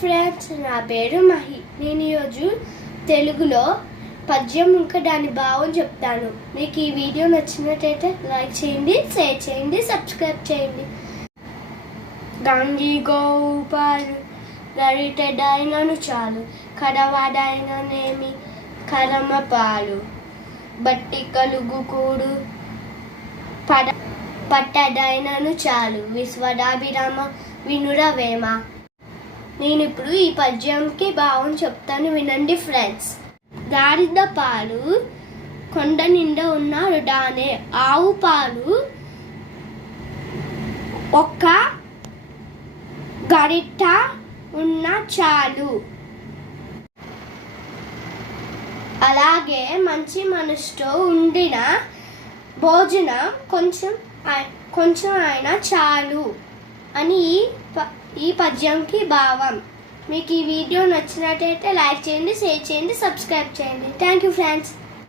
Friends, నా పేరు మహి. నేను ఈరోజు తెలుగులో పద్యం ఇంకా దాని భావం చెప్తాను. మీకు ఈ వీడియో నచ్చినట్టయితే లైక్ చేయండి, షేర్ చేయండి, సబ్స్క్రైబ్ చేయండి. గంగి గోపాలు గరిటెడైనను చాలు, కడవాడైననేమి కరమ పాలు, బట్టి కలుగు కూడు పట్టడైనను చాలు, విశ్వదాభిరామ వినురవేమ. నేను ఇప్పుడు ఈ పద్యంకి భావం చెప్తాను, వినండి ఫ్రెండ్స్. గాడిద పాలు కొండ నిండా ఉన్నారు దానే, ఆవు పాలు ఒక్క గరిట ఉన్న చాలు. అలాగే మంచి మనసుతో ఉండిన భోజనం కొంచెం అయినా చాలు అని ఈ పద్యంకి భావం. మీకు ఈ వీడియో నచ్చినట్టయితే లైక్ చేయండి, షేర్ చేయండి, సబ్స్క్రైబ్ చేయండి. Thank you friends.